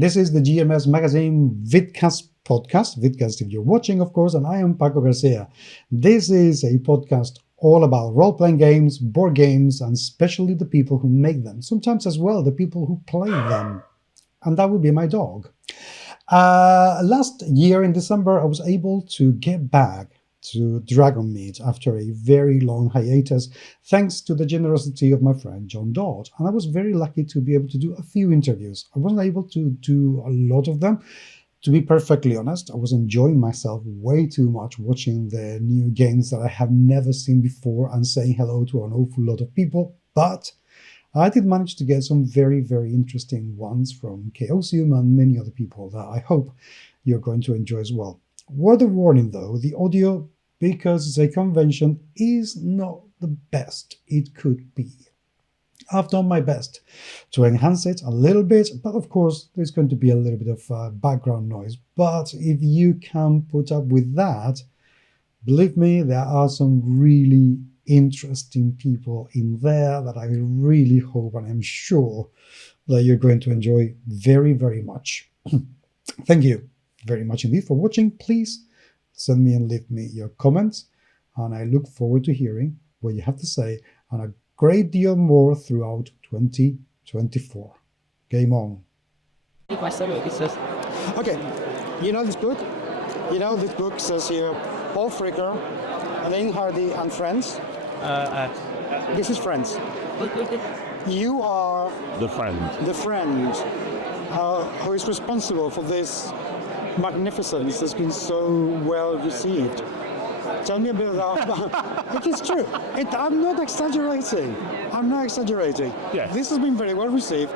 This is the GMS Magazine Vidcast podcast, Vidcast if you're watching, of course, and I am Paco Garcia. This is a podcast all about role-playing games, board games, and especially the people who make them. Sometimes as well, the people who play them. And that would be my dog. Last year in December, I was able to get back to Dragonmeet after a very long hiatus, thanks to the generosity of my friend John Dodd. And I was very lucky to be able to do a few interviews. I wasn't able to do a lot of them. To be perfectly honest, I was enjoying myself way too much watching the new games that I have never seen before and saying hello to an awful lot of people. But I did manage to get some very, very interesting ones from Chaosium and many other people that I hope you're going to enjoy as well. Word of warning though, the audio, because it's a convention, is not the best it could be. I've done my best to enhance it a little bit, but of course there's going to be a little bit of background noise. But if you can put up with that, believe me, there are some really interesting people in there that I really hope and I'm sure that you're going to enjoy very, very much. Thank you very much indeed for watching. Please send me and leave me your comments, and I look forward to hearing what you have to say and a great deal more throughout 2024. Game on. Okay, you know this book? You know this book says here, Paul Fricker, Elaine Hardy and friends. This is friends. You are the friend. The friend who is responsible for this magnificence that's been so well received. Tell me a bit about it. Is true. I'm not exaggerating. Yeah. This has been very well received.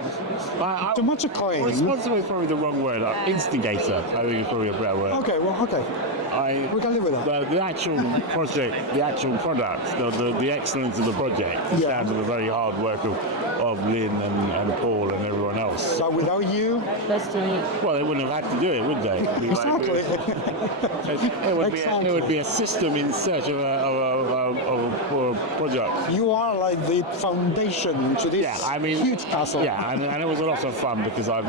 Too much acclaim. Responsible is probably the wrong word. Instigator, I think is probably a better word. Okay, well, okay. We can live with that. The actual project, the actual product, the excellence of the project is down to the very hard work of Lynn and Paul and everyone else. So without you, well, they wouldn't have had to do it, would they? Exactly. It would be a system in search of a project. You are like the foundation to this huge castle. Yeah, and it was a lot of fun because I've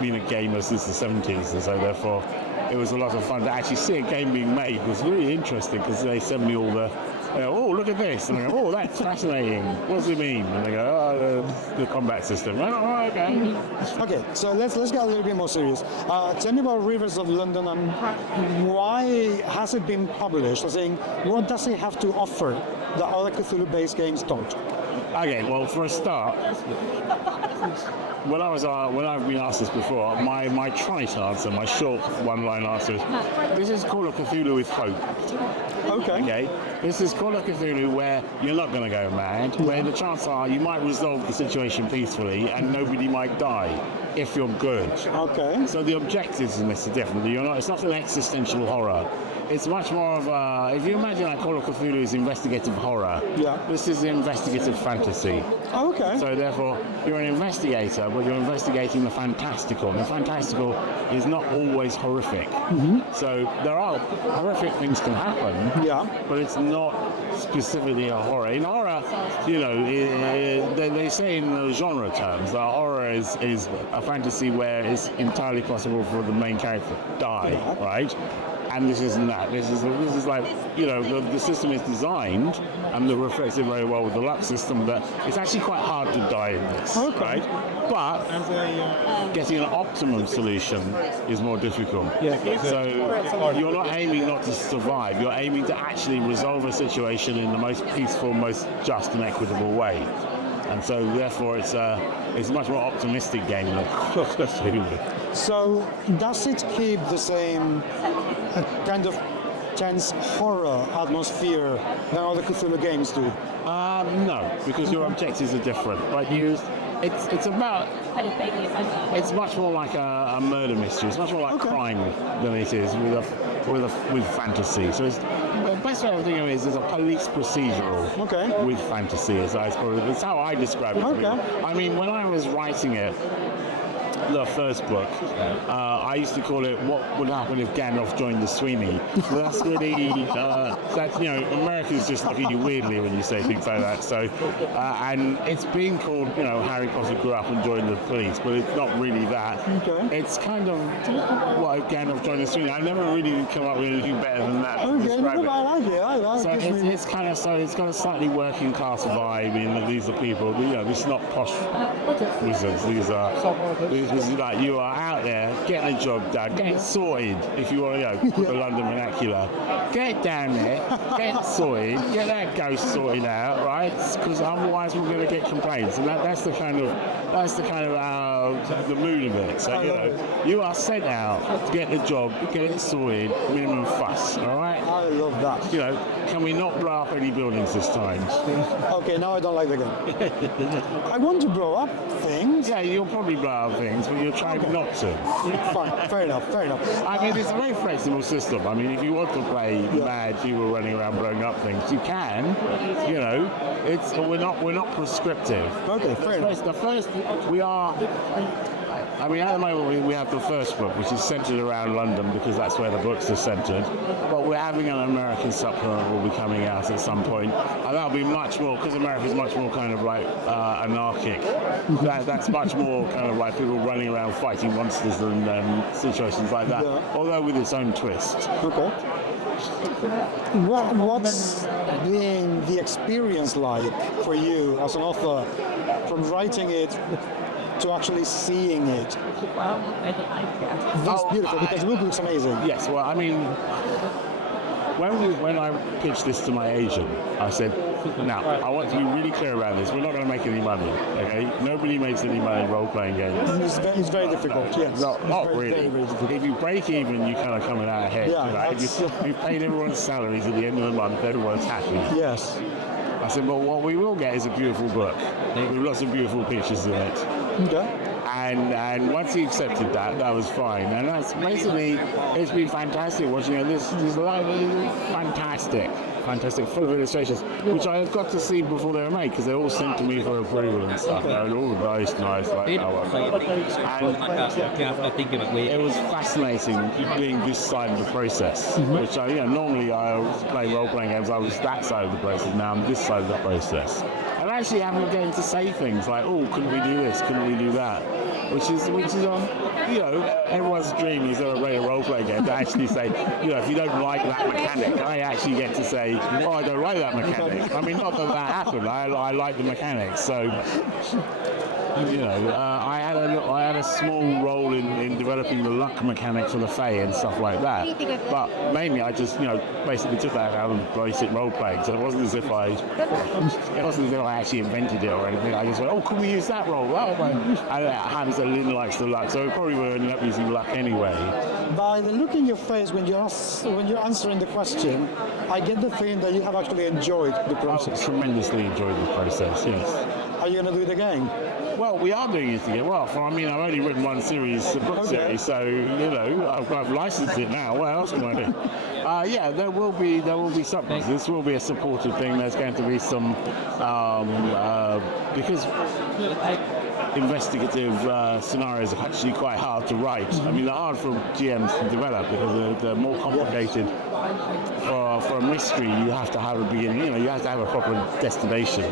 been a gamer since the 70s, and so therefore it was a lot of fun to actually see a game being made. It was really interesting because they sent me all the, oh, look at this, and I go, oh, that's fascinating. What does it mean? And they go, oh, the combat system. Oh, okay. Okay, so let's get a little bit more serious. Tell me about Rivers of London and why has it been published? I think, what does it have to offer that other Cthulhu-based games don't? Okay, well, for a start, when I've been asked this before, my trite answer, my short one-line answer is, this is Call of Cthulhu with hope. Okay. This is Call of Cthulhu where you're not going to go mad, where the chances are you might resolve the situation peacefully and nobody might die if you're good. Okay. So the objectives in this are different. It's not an existential horror. It's much more of a, if you imagine that Call of Cthulhu is investigative horror, this is investigative fantasy. Okay. So therefore, you're an investigator, but you're investigating the fantastical. And the fantastical is not always horrific. Mm-hmm. So there are horrific things can happen, but it's not specifically a horror. In horror, they say in the genre terms that horror is a fantasy where it's entirely possible for the main character to die, right? And this isn't that. This is like, the system is designed, and it reflects it very well with the luck system, that it's actually quite hard to die in this, right? But getting an optimum solution is more difficult. So you're not aiming not to survive, you're aiming to actually resolve a situation in the most peaceful, most just and equitable way. And so therefore it's a much more optimistic game than Cthulhu. So does it keep the same kind of tense horror atmosphere than other Cthulhu games do? No, because your objectives are different. Like it's much more like a murder mystery. It's much more like crime than it is with fantasy. So the best way of thinking of it is a police procedural with fantasy. It's how I describe it. I mean, when I was writing it, the first book, I used to call it "What Would Happen If Gandalf Joined the Sweeney." So that's really that's Americans just look at you weirdly when you say things like that. So and it's been called Harry Potter grew up and joined the police, but it's not really that. Okay. It's kind of what if Gandalf joined the Sweeney. I never really come up with anything better than that. To Okay, describe it. I like it. I like So it. it's kind of it's got a slightly working class vibe. These are people. This is not posh wizards. These is like you are out there getting a job done, get it sorted. If you want to put the London vernacular, get it down there, get it sorted, get that ghost sorted out, right? Because otherwise we're going to get complaints, and that's the kind of the mood of it. So you are sent out to get the job, get it sorted, minimum fuss. All right. I love that. Can we not blow up any buildings this time? Okay, now I don't like the game. I want to blow up things. Yeah, you'll probably blow up things, but you'll try not to. Fine, fair enough. I mean, it's a very flexible system. I mean, if you want to play mad people running around blowing up things, you can. We're not prescriptive. Okay, fair enough. The first we are. I mean, at the moment we have the first book, which is centered around London because that's where the books are centered. But we're having an American supplement will be coming out at some point, and that'll be much more because America's much more kind of like anarchic. That's much more kind of like people running around fighting monsters and situations like that. Yeah. Although with its own twist. Okay. What's been the experience like for you as an author from writing it to actually seeing it? That's beautiful because the book looks amazing. Yes, well, I mean, when I pitched this to my agent, I said, now, I want to be really clear about this. We're not going to make any money, okay? Nobody makes any money in role-playing games. It's very difficult, yes. No, not Very, really. very difficult. If you break even, you kind of coming out ahead. Yeah, If you've paid everyone's salaries at the end of the month, everyone's happy. Yes. I said, well, what we will get is a beautiful book with lots of beautiful pictures in it. Okay. And once he accepted that was fine. And that's basically, it's been fantastic watching it. This fantastic, full of illustrations, which I have got to see before they were made because they're all sent to me for approval and stuff. They're all nice, like that one. It was fascinating being this side of the process, which normally I play role-playing games, I was that side of the process, now I'm this side of the process. And actually having getting to say things like, oh, couldn't we do this, couldn't we do that? Which is everyone's dream is a role-playing game to actually say, if you don't like that mechanic, I actually get to say, oh, I don't like that mechanic. I mean, not that happened. I like the mechanics. So, I had a small role in developing the luck mechanics for the Fae and stuff like that. But mainly, I just basically took that out of basic role playing. So it wasn't as if I actually invented it or anything. I just went, oh, can we use that role? And it happens that Lynn likes the luck, so we probably would end up using luck anyway. By the look in your face when you're answering the question, I get the feeling that you have actually enjoyed the I process. tremendously enjoyed the process. Yes. Are you going to do it again? Well, we are doing it again. Well, I've only written one series, a book series, so I've licensed it now. What else can I do? There will be something. This will be a supportive thing. There's going to be some because investigative scenarios are actually quite hard to write. I mean, they're hard for GMs to develop because they're more complicated. For a mystery, you have to have a beginning. You have to have a proper destination.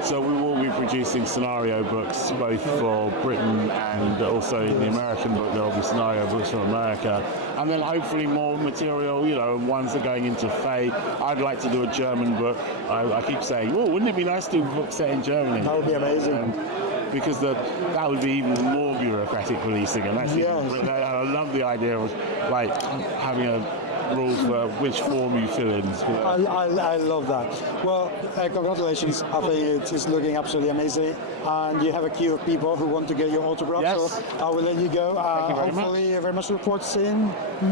So we will be producing scenario books both for Britain and also in the American book there will be scenario books from America. And then hopefully more material, ones that are going into Fae. I'd like to do a German book. I keep saying, oh, wouldn't it be nice to do a book set in Germany? That would be amazing. Because that would be even more bureaucratic policing. And actually, I love the idea of like having a rules for which form you fill in. I love that. Well, congratulations. I think it is looking absolutely amazing. And you have a queue of people who want to get your autograph. Yes. So I will let you go. Thank you very hopefully, very much look forward to seeing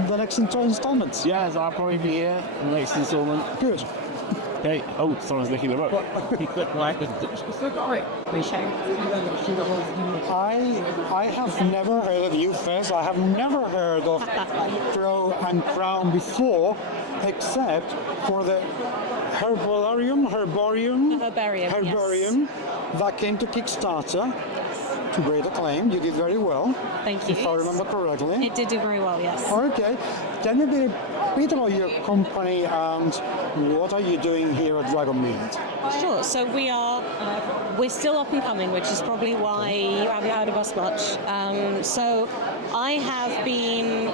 the next installments. Yes, I'll probably be here in the next installment. Good. Okay. Oh, someone's licking the book. I have never heard of you first. I have never heard of Crow and Crown before, except for the herbarium yes. that came to Kickstarter. to great acclaim. You did very well, Thank you. if I remember correctly. It did do very well, yes. Okay. Tell me a bit about your company and what are you doing here at Dragonmeet? Sure. So we're still up and coming, which is probably why you haven't heard of us much. So I have been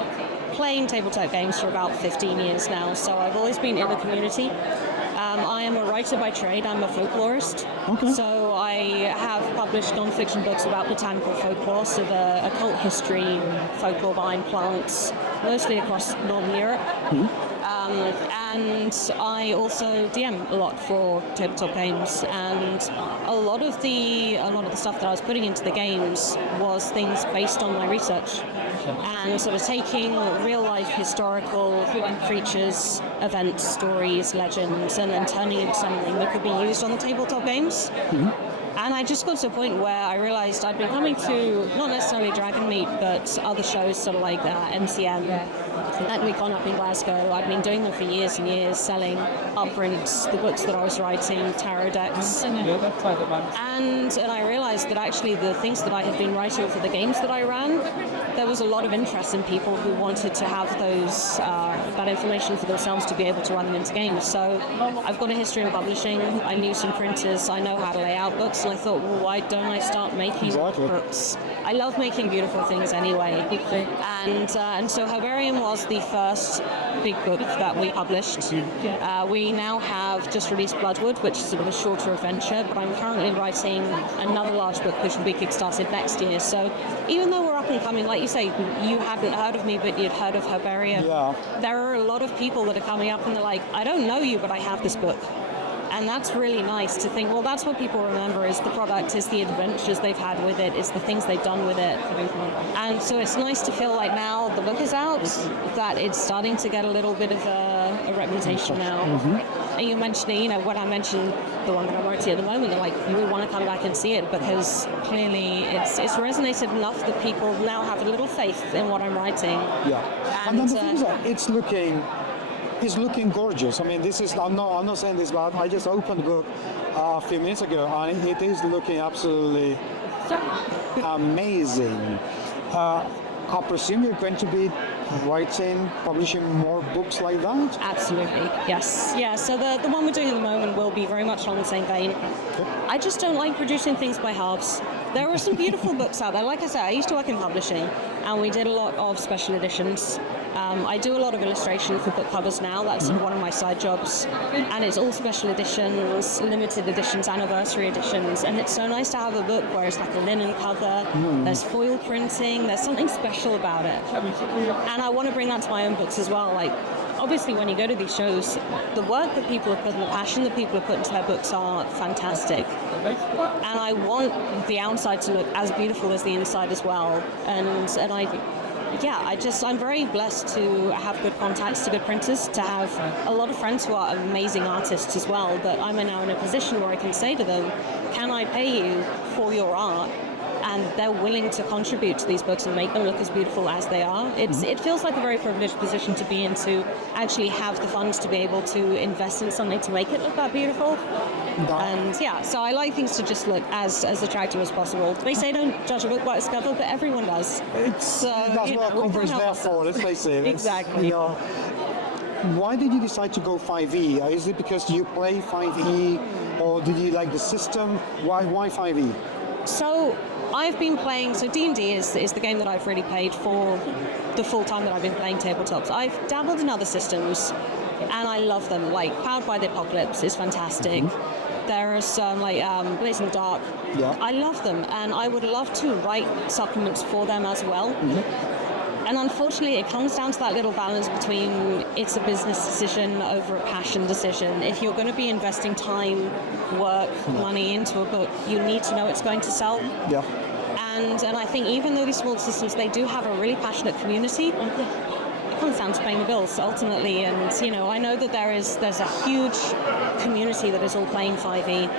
playing tabletop games for about 15 years now, so I've always been in the community. I am a writer by trade. I'm a folklorist. Okay. So I have published non-fiction books about botanical folklore, so the occult history, folklore behind plants, mostly across Northern Europe. And I also DM a lot for tabletop games, and a lot of the stuff that I was putting into the games was things based on my research, and sort of taking real life historical creatures, events, stories, legends, and then turning it into something that could be used on the tabletop games. And I just got to a point where I realized I'd been coming to not necessarily Dragonmeet, but other shows sort of like MCM, that week on up in Glasgow. I'd been doing them for years and years, selling upprints, the books that I was writing, tarot decks. And I realized that actually the things that I had been writing for the games that I ran, there was a lot of interest in people who wanted to have those that information for themselves to be able to run them into games. So I've got a history of publishing. I knew some printers. I know how to lay out books, and I thought, well, why don't I start making books? I love making beautiful things anyway. And so Herbarium was the first big book that we published. We now have just released Bloodwood, which is sort of a shorter adventure, but I'm currently writing another large book which will be kickstarted next year. So even though we're up and coming, like you say, you hadn't heard of me, but you'd heard of Herbarium. Yeah. There are a lot of people that are coming up and they're like, I don't know you, but I have this book. And that's really nice to think, well, that's what people remember is the product, is the adventures they've had with it, is the things they've done with it. And so it's nice to feel like now the book is out, that it's starting to get a little bit of a reputation now. And you mentioned, when I mentioned the one that I'm writing at the moment, they're like, you would want to come back and see it because clearly it's resonated enough that people now have a little faith in what I'm writing. Yeah. And then the thing is that it's looking gorgeous. I mean, this is, I'm not saying this, but I just opened the book a few minutes ago and it is looking absolutely amazing. I presume you're going to be writing, publishing more books like that? Absolutely, yes. Yeah, so the one we're doing at the moment will be very much along the same vein. I just don't like producing things by halves. There are some beautiful books out there. Like I said, I used to work in publishing, and we did a lot of special editions. I do a lot of illustration for book covers now. That's one of my side jobs. And it's all special editions, limited editions, anniversary editions. And it's so nice to have a book where it's like a linen cover, there's foil printing, there's something special about it. And I want to bring that to my own books as well. Like, obviously when you go to these shows, the work that people have put and the passion that people have put into their books are fantastic. And I want the outside to look as beautiful as the inside as well. I'm very blessed to have good contacts to good printers, to have a lot of friends who are amazing artists as well, that I'm now in a position where I can say to them, can I pay you for your art? And they're willing to contribute to these books and make them look as beautiful as they are. It feels like a very privileged position to be in, to actually have the funds to be able to invest in something to make it look that beautiful. And so I like things to just look as attractive as possible. They say don't judge a book by its cover, but everyone does. That's what a cover is there for, let's face it. Exactly. Why did you decide to go 5e? Is it because you play 5e, or did you like the system? Why 5e? So I've been playing, D&D is the game that I've really played for the full time that I've been playing tabletops. I've dabbled in other systems, and I love them. Like, Powered by the Apocalypse is fantastic. There are some, Blazing Dark. Yeah. I love them, and I would love to write supplements for them as well. And unfortunately, it comes down to that little balance between it's a business decision over a passion decision. If you're going to be investing time, work, money into a book, you need to know it's going to sell. Yeah. And I think even though these small systems, they do have a really passionate community, it comes down to paying the bills ultimately. And I know that there's a huge community that is all playing 5e.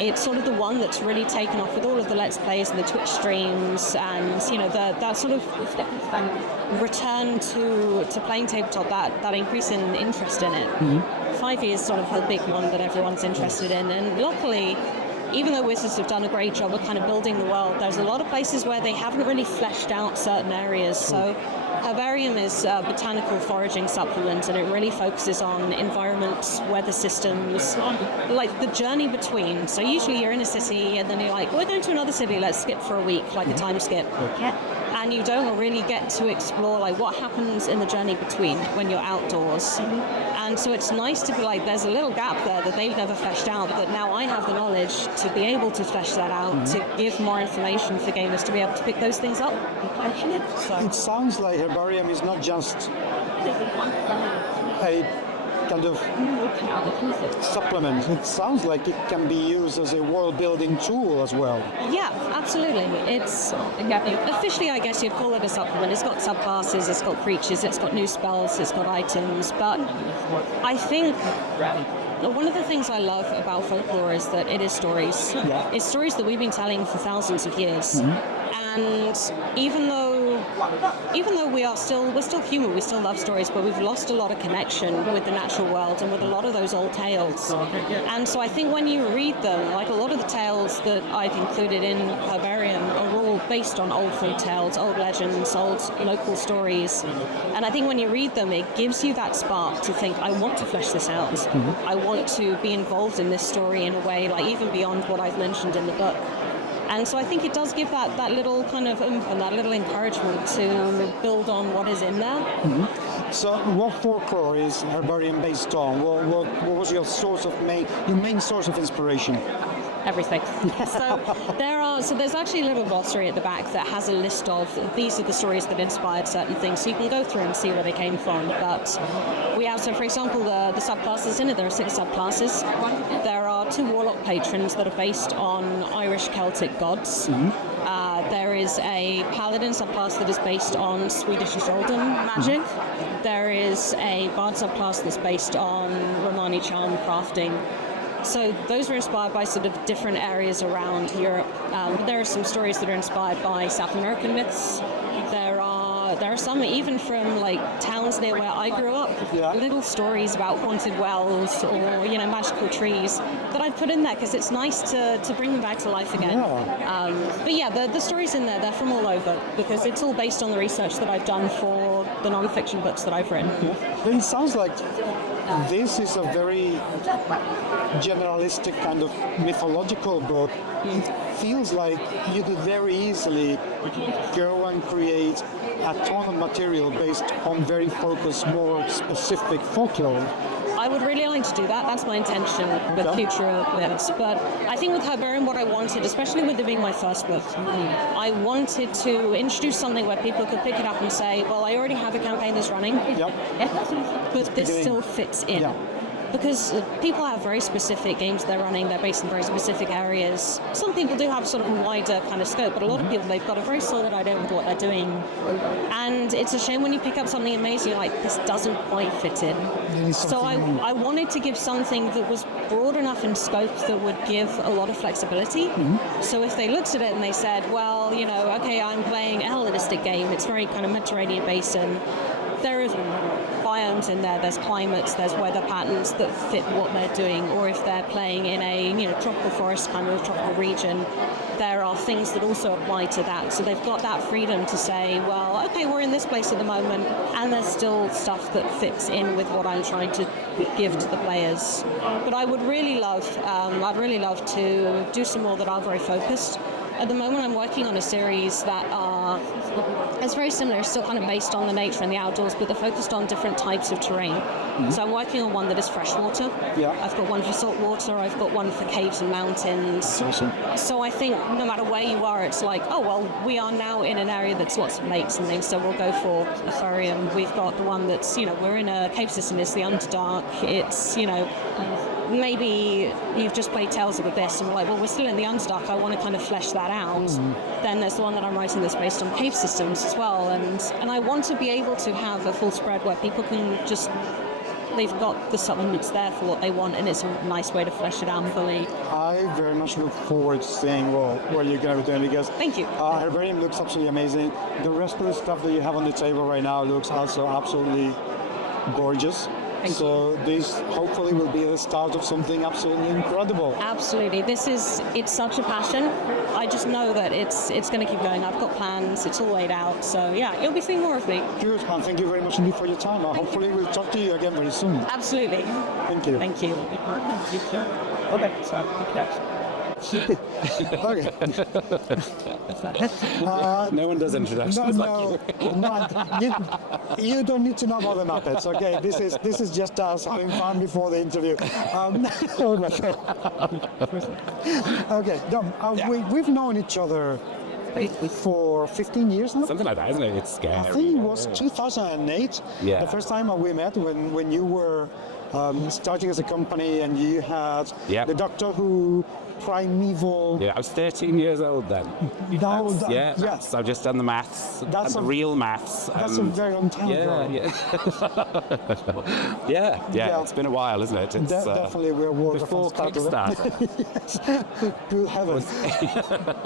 It's sort of the one that's really taken off with all of the Let's Plays and the Twitch streams, and that sort of return to playing tabletop, that increase in interest in it. 5e is sort of the big one that everyone's interested in, and luckily, even though Wizards have done a great job of kind of building the world, there's a lot of places where they haven't really fleshed out certain areas. So Herbarium is a botanical foraging supplement, and it really focuses on environments, weather systems, like the journey between. So usually you're in a city and then you're like, we're going to another city, let's skip for a week, like a time skip. And you don't really get to explore like what happens in the journey between when you're outdoors. And so it's nice to be like, there's a little gap there that they've never fleshed out, but now I have the knowledge to be able to flesh that out, to give more information for gamers to be able to pick those things up. So. It sounds like Herbarium is not just a kind of supplement. It sounds like it can be used as a world-building tool as well. Yeah, absolutely. It's officially, I guess you'd call it a supplement. It's got subclasses, it's got creatures, it's got new spells, it's got items. But I think one of the things I love about folklore is that it is stories. Yeah. It's stories that we've been telling for thousands of years. And even though we're still human, we still love stories, but we've lost a lot of connection with the natural world and with a lot of those old tales. And so I think when you read them, like a lot of the tales that I've included in Herbarium are all based on old folk tales, old legends, old local stories. And I think when you read them, it gives you that spark to think, I want to flesh this out. I want to be involved in this story in a way, like even beyond what I've mentioned in the book. And so I think it does give that little kind of oomph and that little encouragement to build on what is in there. So what folklore is Herbarium based on? What was your main source of inspiration? Everything. So there's actually a little glossary at the back that has a list of these are the stories that inspired certain things. So you can go through and see where they came from. But we have, so for example, the subclasses in it, there are 6 subclasses. There are 2 warlock patrons that are based on Irish Celtic gods. There is a paladin subclass that is based on Swedish Isolde magic. There is a bard subclass that's based on Romani charm crafting. So those are inspired by sort of different areas around Europe. There are some stories that are inspired by South American myths. There are some even from like towns near where I grew up, little stories about haunted wells or magical trees that I've put in there because it's nice to bring them back to life again. But yeah, the stories in there, they're from all over because it's all based on the research that I've done for the non-fiction books that I've written. It sounds like this is a very generalistic kind of mythological book. It feels like you could very easily go and create a ton of material based on very focused, more specific folklore. I would really like to do that. That's my intention with future books. But I think with Herbarium, what I wanted, especially with it being my first book, I wanted to introduce something where people could pick it up and say, well, I already have a campaign that's running, but this still fits in. Because people have very specific games they're running, they're based in very specific areas. Some people do have sort of a wider kind of scope, but a lot of people, they've got a very solid idea of what they're doing. And it's a shame when you pick up something amazing, you're like, this doesn't quite fit in. So I wanted to give something that was broad enough in scope that would give a lot of flexibility. So if they looked at it and they said, well, okay, I'm playing a Hellenistic game, it's very kind of Mediterranean basin. There is biomes in there, there's climates, there's weather patterns that fit what they're doing, or if they're playing in a tropical forest kind of tropical region, there are things that also apply to that. So they've got that freedom to say, well, okay, we're in this place at the moment, and there's still stuff that fits in with what I'm trying to give to the players. But I would really love, I'd to do some more that are very focused. At the moment, I'm working on a series that it's very similar. It's still kind of based on the nature and the outdoors, but they're focused on different types of terrain. So I'm working on one that is freshwater. I've got one for saltwater. I've got one for caves and mountains. Awesome. So I think no matter where you are, it's like, oh, well, we are now in an area that's lots of lakes and things, so we'll go for Aquarium. We've got the one that's, we're in a cave system. It's the Underdark. It's, maybe you've just played Tales of Abyss and we're like, well, we're still in the Underdark, I want to kind of flesh that out. Then there's the one that I'm writing that's based on cave systems as well, and I want to be able to have a full spread where people can just, they've got the supplements there for what they want, and it's a nice way to flesh it out fully. I very much look forward to seeing what you're going to be doing, because Thank you. Herbarium looks absolutely amazing. The rest of the stuff that you have on the table right now looks also absolutely gorgeous. So this hopefully will be the start of something absolutely incredible. Absolutely. It's such a passion. I just know that it's going to keep going. I've got plans. It's all laid out. So yeah, you'll be seeing more of me. Good, and thank you very much indeed for your time. Hopefully we'll talk to you again very soon. Absolutely. Thank you. Thank you. Okay. No one does introductions like you. You don't need to know about the Muppets, okay? This is just us having fun before the interview. Okay, we've known each other for 15 years now? Something like that, isn't it? It's scary. I think it was 2008, Yeah. the first time we met when you were starting as a company and you had Yep. the Doctor Who Primeval. Yeah, I was 13 years old then. Yes. I've just done the maths, the real maths. That's a very long time ago. Yeah. It's been a while, isn't it? It's Definitely we're world before Kickstarter. Good heavens.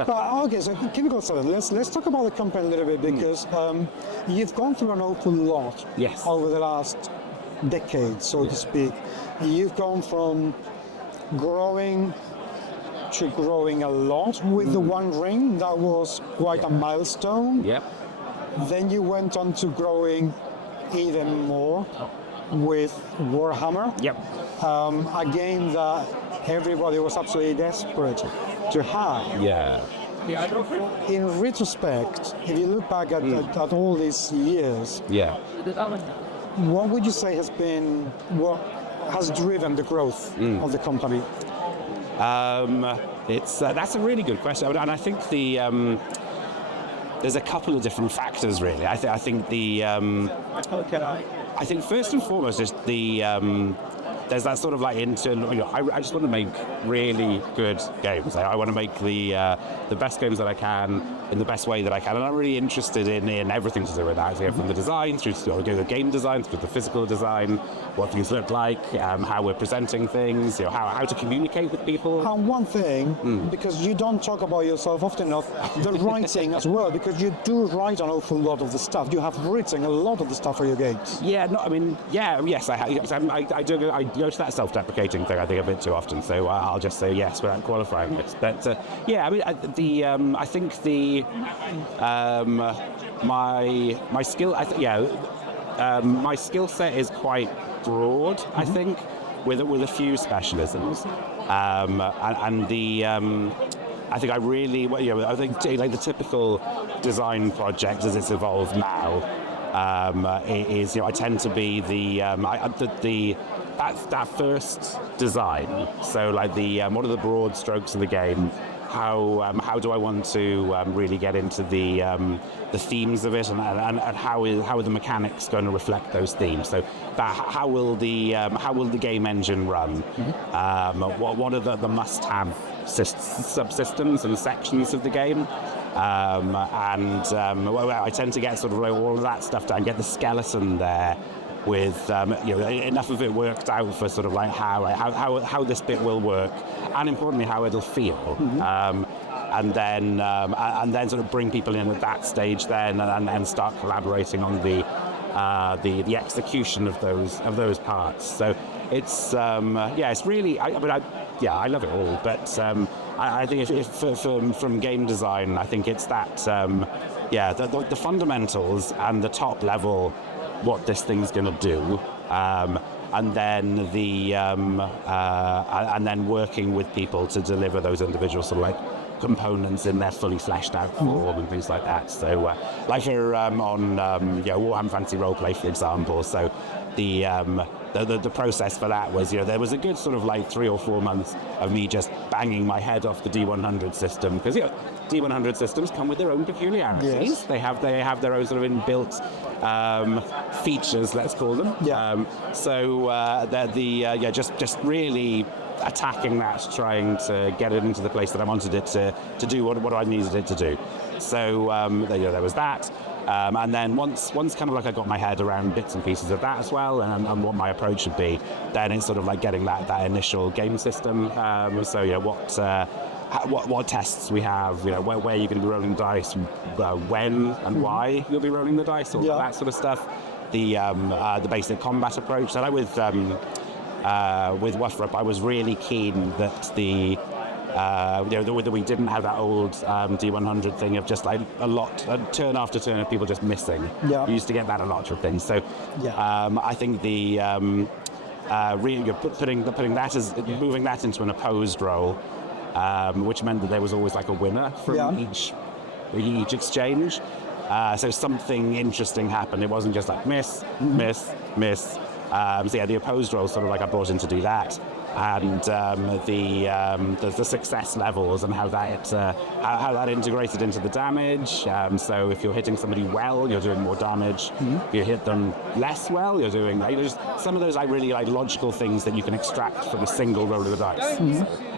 But, okay, so Chemical 7, let's talk about the company a little bit because you've gone through an awful lot Yes. over the last decade, so to speak. You've gone from growing to growing a lot with the One Ring. That was quite a milestone. Yep. Then you went on to growing even more with Warhammer. Yep. A game that everybody was absolutely desperate to have. Yeah. In retrospect, if you look back at all these years, Yeah. what would you say has been what has driven the growth of the company? That's a really good question, and I think there's a couple of different factors really. I think I think first and foremost is there's that sort of like internal. I just want to make really good games. I want to make the best games that I can in the best way that I can, and I'm really interested in everything to do with that. From the design through to the game design, through the physical design, what things look like, how we're presenting things, how to communicate with people. And one thing, because you don't talk about yourself often enough, the writing as well, because you do write an awful lot of the stuff. You have written a lot of the stuff for your games. Yeah, no, I mean, yes, I do. I go to that self-deprecating thing, I think, a bit too often. So I'll just say yes without qualifying it. But I mean, I think my skill, my skill set is quite broad. I think with a few specialisms, I think I really, I think like the typical design project as it's evolved now is, I tend to be that first design. So like what are the broad strokes of the game? How do I want to really get into the themes of it, and how are the mechanics going to reflect those themes? So how will the game engine run? What are the must-have subsystems and sections of the game? I tend to get sort of all of that stuff down, get the skeleton there, with enough of it worked out for sort of like how this bit will work, and importantly how it'll feel, and then sort of bring people in at that stage then and start collaborating on the execution of those parts. So it's it's really I love it all, but I think if from game design, I think it's that the fundamentals and the top level, what this thing's going to do, and then and then working with people to deliver those individual sort of like components in their fully fleshed out form and things like that. So like for on Warhammer Fantasy Roleplay, for example, so the process for that was, there was a good sort of like 3 or 4 months of me just banging my head off the D100 system, because D100 systems come with their own peculiarities. Yes. They have their own sort of inbuilt features, let's call them. Yeah. They're just really attacking that, trying to get it into the place that I wanted it to do what I needed it to do. So there was that. And then once kind of like I got my head around bits and pieces of that as well, and what my approach would be, then it's sort of like getting that initial game system. What tests we have, where you can be rolling dice, when and why you'll be rolling the dice, all that sort of stuff. the basic combat approach. So with Wuthrup, I was really keen that that we didn't have that old D100 thing of just like a turn after turn of people just missing. Yeah. You used to get that a lot with things. So I think putting that as moving that into an opposed role, which meant that there was always like a winner from each exchange. So something interesting happened. It wasn't just like miss, miss, miss. So the opposed role sort of like I brought in to do that, and the success levels and how that integrated into the damage. So if you're hitting somebody well, you're doing more damage. If you hit them less well, you're doing just some of those really logical things that you can extract from a single roll of the dice.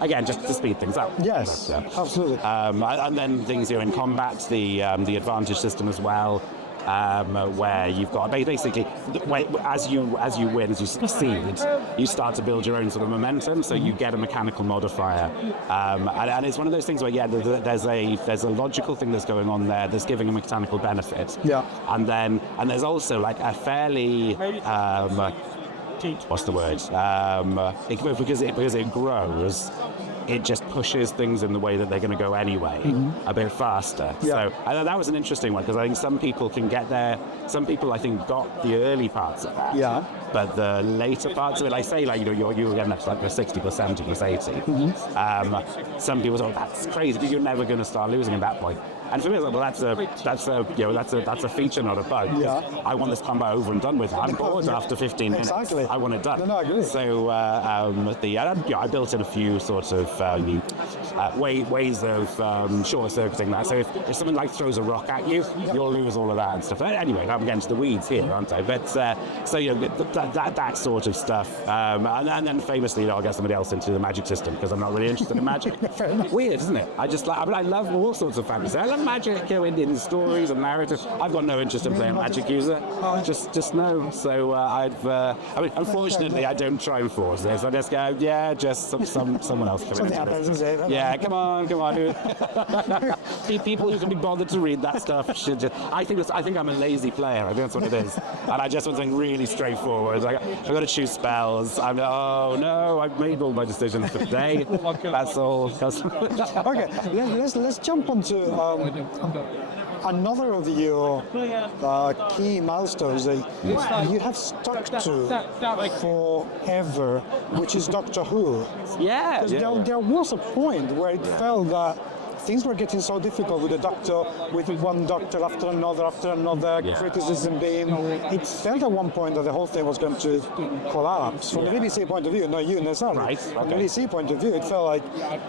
Again, just to speed things up. Yes, absolutely. And then things in combat, the advantage system as well. Where you've got basically, as you win, as you succeed, you start to build your own sort of momentum. So you get a mechanical modifier, and it's one of those things where there's a logical thing that's going on there that's giving a mechanical benefit. Yeah. And there's also like a fairly what's the word? Because it grows. It just pushes things in the way that they're going to go anyway, a bit faster. Yeah. So that was an interesting one because I think some people can get there. Some people I think got the early parts of that. Yeah. But the later parts of it, I say you're getting up to like the 60 plus 70 plus 80. Some people say, oh, that's crazy because you're never going to start losing at that point. And for me, well, that's a feature, not a bug. Yeah. I want this combat over and done with. I'm bored after 15 minutes. Exactly. I want it done. No, I agree. So I built in a few sort of ways of short-circuiting that. So if someone throws a rock at you, you'll lose all of that and stuff. Anyway, I'm against the weeds here, aren't I? But that sort of stuff. And then famously, I'll get somebody else into the magic system because I'm not really interested in magic. Weird, isn't it? I love all sorts of fantasy. I love magic in stories and narratives. I've got no interest in playing magic user. Just no. So unfortunately, I don't try and force this. I just go, just someone else come into this. Yeah, come on. People who can be bothered to read that stuff should just. I think I'm a lazy player. I think that's what it is. And I just want something really straightforward. I've got to choose spells. Oh no, I've made all my decisions for the day. That's all. Okay, let's jump onto another of your key milestones that you have stuck to forever, which is Doctor Who. Yeah. There was a point where it felt that things were getting so difficult with the Doctor, with one Doctor after another, criticism being. It felt at one point that the whole thing was going to collapse. From the BBC point of view, not you necessarily. Right. From the BBC point of view, it felt like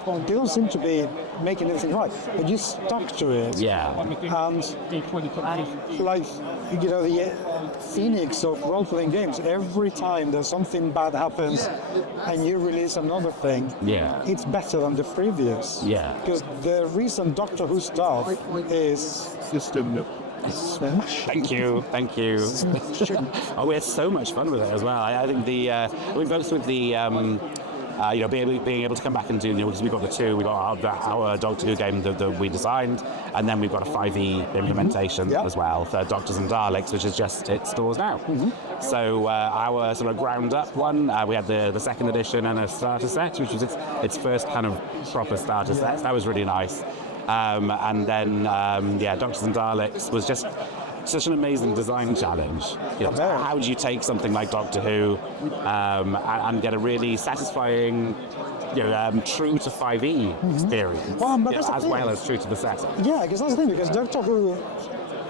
they don't seem to be making anything right. But you stuck to it. Yeah. And the phoenix of role-playing games, every time there's something bad happens and you release another thing, it's better than the previous. Yeah. Because the recent Doctor Who stuff is system. Thank you. Oh, we had so much fun with it as well. I think we both with the being able to come back and do, because we've got the two, we got our Doctor Who game that we designed, and then we've got a 5e implementation as well for Doctors and Daleks, which is just hit stores now. So our sort of ground up one, we had the second edition and a starter set, which was its first kind of proper starter set. That was really nice. And then Doctors and Daleks was just such an amazing design challenge. How do you take something like Doctor Who and get a really satisfying, true to 5e experience, as well as true to the set? Yeah, because that's the thing. Because Doctor Who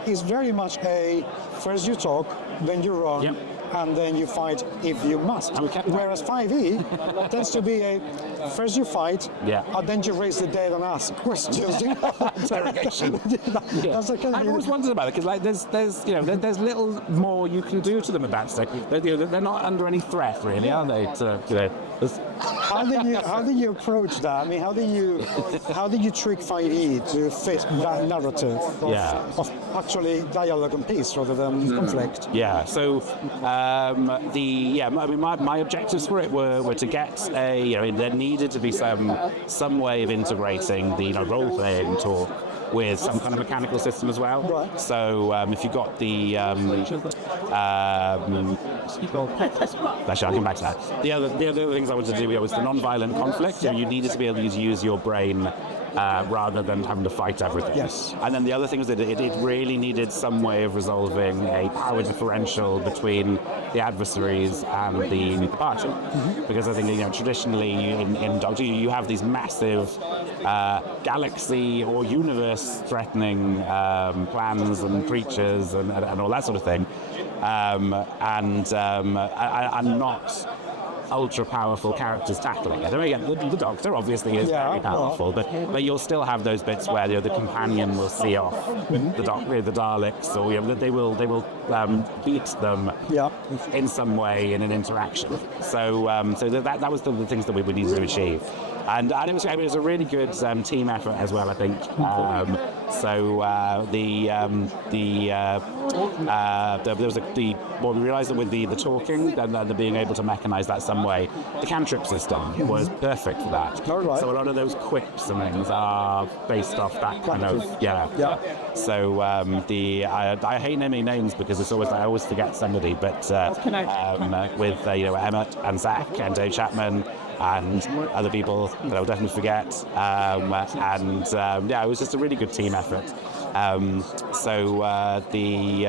is very much a first you talk, then you run. And then you fight if you must. Whereas 5e tends to be a first you fight, and then you raise the dead and ask questions. Interrogation. That's the kind of I've always wondered about it because there's little more you can do to them at that stage. They're not under any threat really, are they? How do you approach that? I mean, how do you trick 5e to fit that narrative of actually dialogue and peace rather than conflict? Yeah. So my objectives for it were to get there needed to be some way of integrating the role playing talk with some kind of mechanical system as well. Right. So if you've got the actually, I'll come back to that. The other things I wanted to do was the non-violent conflict. You needed to be able to use your brain rather than having to fight everything. Yes. And then the other thing was that it really needed some way of resolving a power differential between the adversaries and the party. Because I think, traditionally in Doctor Who, you have these massive galaxy or universe-threatening plans and creatures and all that sort of thing. And not ultra powerful characters tackling it. I mean, again, the Doctor obviously is very powerful, but you'll still have those bits where the companion will see off the Daleks, or they will beat them in some way in an interaction. So that was the things that we would need to achieve. And it was a really good team effort as well, I think. We realised that with the talking and being able to mechanise that some way, the cantrip system was perfect for that. All right. So a lot of those quips and things are based off that kind of So I hate naming names because I always forget somebody, but with Emmett and Zach and Dave Chapman and other people that I'll definitely forget. It was just a really good team effort. The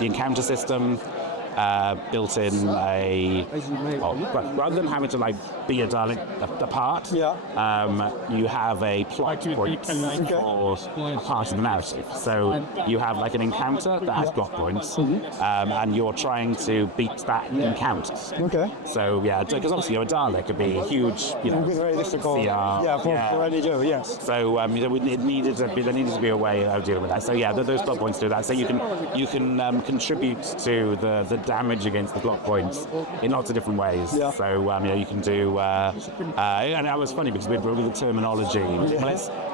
encounter system built in rather than having to be a Dalek apart, you have a plot point for part of the narrative. So you have an encounter that has plot points, and you're trying to beat that encounter. Okay. So because obviously a Dalek could be a huge, very difficult. CR. For any do, yes. So there needed to be a way of dealing with that. So those plot points do that. So you can contribute to the damage against the plot points in lots of different ways. Yeah. So you can do, and that was funny because we broke the terminology. Well,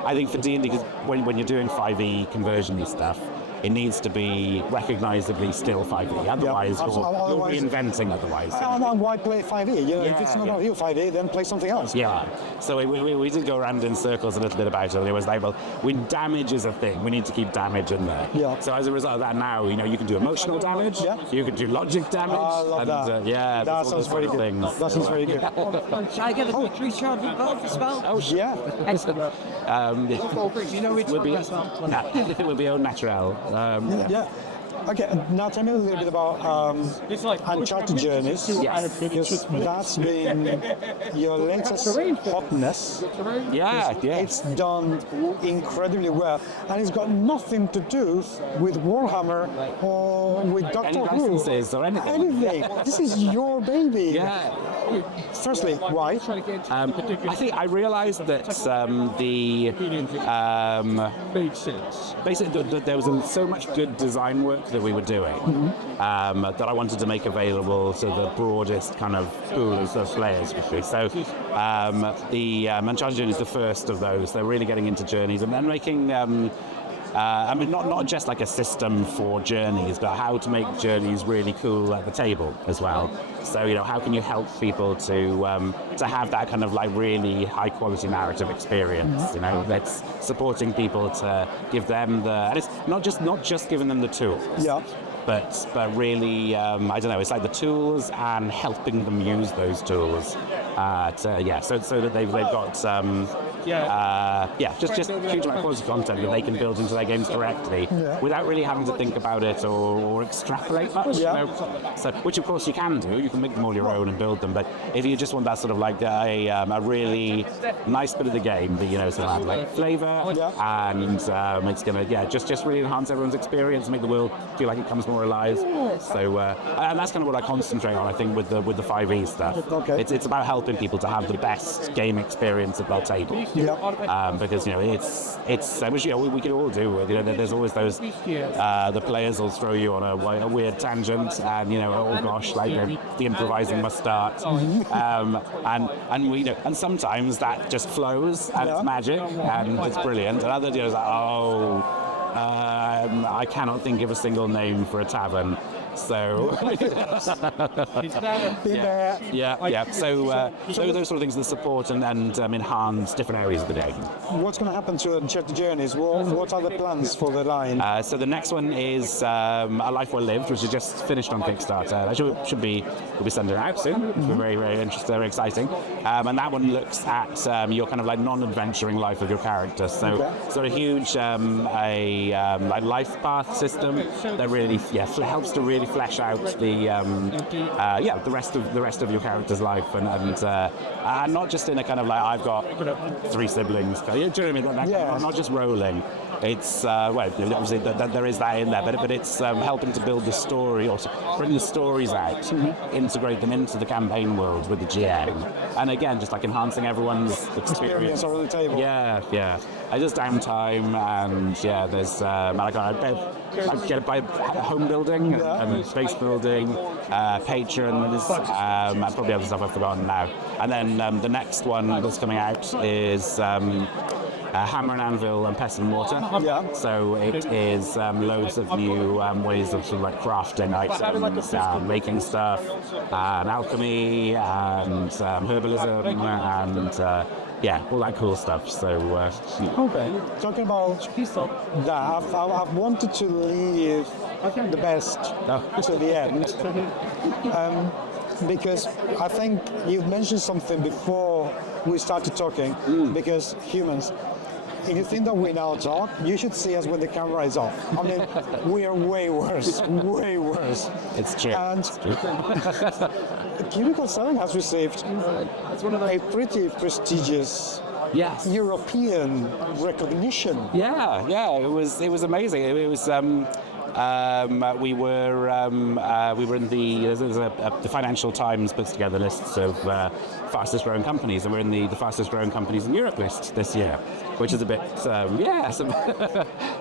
I think for D&D, because when you're doing 5e conversion stuff, it needs to be recognisably still 5e. Otherwise, you're reinventing otherwise. And why play 5e? If it's not about you 5e, then play something else. Yeah. So we did go around in circles a little bit about it. It was when damage is a thing, we need to keep damage in there. Yeah. So as a result of that now, you can do emotional damage. Yeah. You can do logic damage. I love that. That sounds very good. Things. That sounds very good. Shall I get a quick recharge of spell? Oh, Yeah. Excellent. It would be au naturel. Okay, now tell me a little bit about Uncharted Journeys. Yes. Because that's been your latest hotness. Yeah. It's done incredibly well, and it's got nothing to do with Warhammer or with Doctor Who. Licenses or anything. Anything. This is your baby. Yeah. Firstly, why? I think I realised that basically there was so much good design work that we were doing that I wanted to make available to the broadest kind of pool of players. So the Uncharted Journey is the first of those. They're really getting into journeys and then making not just a system for journeys, but how to make journeys really cool at the table as well. So how can you help people to have that kind of really high quality narrative experience? That's supporting people to give them and it's not just giving them the tools. Yeah. But really, I don't know. It's the tools and helping them use those tools. So that they've got just a huge amount of quality content that they can build into their games directly without really having to think about it or extrapolate much. So, which of course you can do. You can make them all your own and build them. But if you just want that sort of a really nice bit of the game that sort of have flavour and it's gonna just really enhance everyone's experience, make the world feel like it comes more alive. So and that's kind of what I concentrate on. I think with the 5e stuff. Okay. It's about helping people to have the best game experience at their table. Because it's which we can all do. There's always those the players will throw you on a weird tangent, and oh gosh, the improvising must start. And sometimes that just flows and it's magic and it's brilliant. And other days I cannot think of a single name for a tavern. So, yeah. So those sort of things that support and enhance different areas of the game. What's going to happen to the journeys? What are the plans for the line? So the next one is A Life Well Lived, which is just finished on Kickstarter. That we'll be sending out soon. It's very, very interesting, very exciting. And that one looks at your kind of like non-adventuring life of your character. So sort of huge like life path system that really helps to really flesh out the rest of your character's life and not just in a kind of like I've got 3 siblings. Do you know what I mean? Not just rolling. It's obviously there is that in there, but it's helping to build the story or to bring the stories out, integrate them into the campaign world with the GM, and again just like enhancing everyone's experience over the table. Yeah. I just downtime and there's I get by home building and space building, patrons, and probably other stuff I've forgotten now. And then the next one that's coming out is Hammer and Anvil and Pestle and Mortar. So it is loads of new ways of sort of like crafting items, making stuff, and alchemy and herbalism and all that cool stuff. So talking about that, I've wanted to leave the best to the end. Because I think you've mentioned something before we started talking, because humans, if you think that we now talk, you should see us when the camera is off. I mean, we are way worse. It's true. And Cubicle 7 has received a pretty prestigious European recognition. Yeah, it was amazing. It was. We were in the Financial Times puts together lists of fastest growing companies, and we're in the fastest growing companies in Europe list this year, which is a bit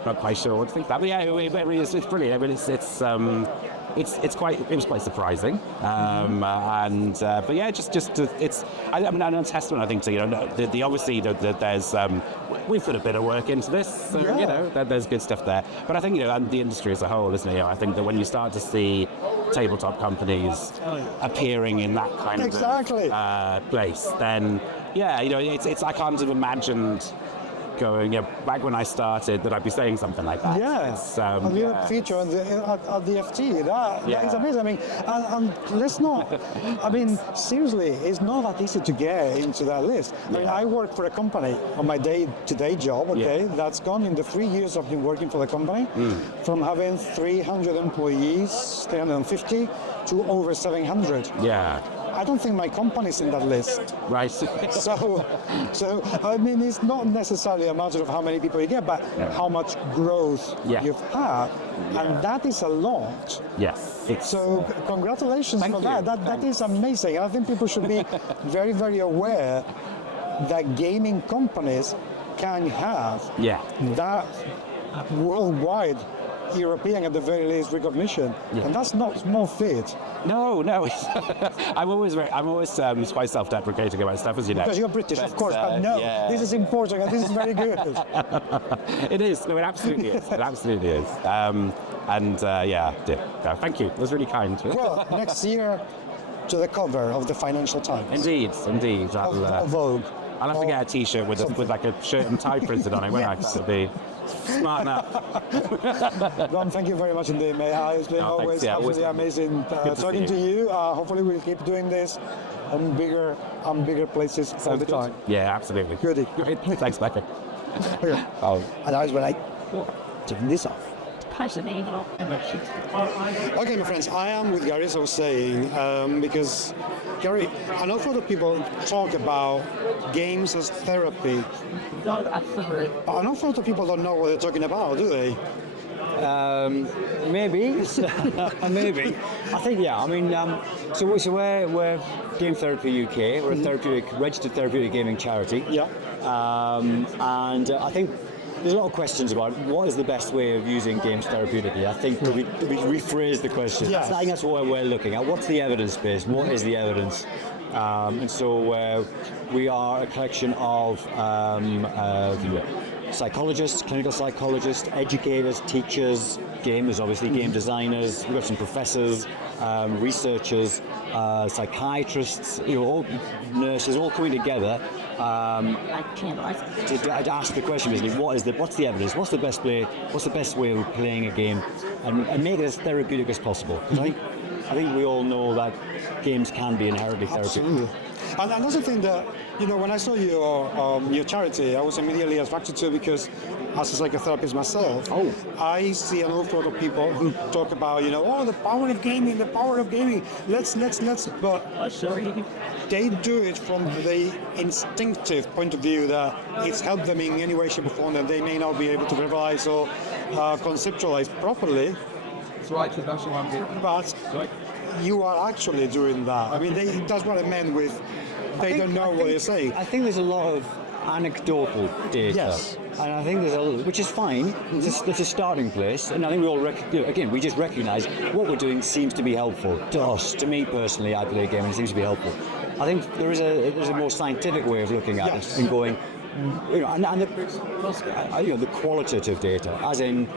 not quite sure what to think of that. But it's brilliant. I mean, it was quite surprising, I'm a testament, I think, to the obviously there's we've put a bit of work into this, so there's good stuff there. But I think the industry as a whole, isn't it? I think that when you start to see tabletop companies appearing in that kind of place, then it's I can't have imagined going back when I started that I'd be saying something like that. A little feature at the FT. That is amazing. I mean, and let's not. I mean, seriously, it's not that easy to get into that list. I mean, I work for a company on my day-to-day job. That's gone in the 3 years I've been working for the company, from having 300 employees, 350 to over 700. I don't think my company's in that list. Right. So I mean, it's not necessarily a matter of how many people you get, but how much growth you've had, and that is a lot. Yes. So congratulations for that. That is amazing. I think people should be very, very aware that gaming companies can have that worldwide, European at the very least, recognition, and that's not small feat. No. I'm always quite self-deprecating about stuff, as you know. Because you're British, of course. But this is important, and this is very good. It is. No, it absolutely is. It absolutely is. Thank you. It was really kind. Well, next year to the cover of the Financial Times. Indeed. Of Vogue. I'll have to get a T-shirt with like a shirt and tie printed on it, won't I? That'll be smart enough. Ron, thank you very much indeed, mate. It's been always absolutely amazing talking to you. Hopefully we'll keep doing this on bigger places all the time. Yeah, absolutely. Goody. Thanks, Becca. And I was like, taking this off. Okay, my friends, I am with Gary, as I was saying, because, Gary, an awful lot of people talk about games as therapy. An awful lot of people don't know what they're talking about, do they? Maybe. Maybe. I think, I mean, so we're Game Therapy UK. We're a registered therapeutic gaming charity. And I think there's a lot of questions about what is the best way of using games therapeutically. I think we rephrase the question. I think that's what we're looking at. What's the evidence base? What is the evidence? And so we are a collection of psychologists, clinical psychologists, educators, teachers, gamers, obviously, game designers. We've got some professors, researchers, psychiatrists, all nurses, all coming together to ask the question basically, what's the evidence? What's the best way of playing a game, and make it as therapeutic as possible? Because I think we all know that games can be inherently therapeutic. Absolutely. And another thing that, when I saw your charity, I was immediately attracted to it because as a psychotherapist myself, I see an awful lot of people who talk about, the power of gaming, let's, but they do it from the instinctive point of view that it's helped them in any way, shape or form that they may not be able to verbalize or conceptualize properly. But you are actually doing that. I mean, that's what I meant with they don't know what you're saying. I think there's a lot of anecdotal data. Yes. And I think which is fine. It's a starting place, and I think we all we just recognise what we're doing seems to be helpful to us. To me personally, I play a game and it seems to be helpful. I think there's a more scientific way of looking at it and going, and the qualitative data, as in.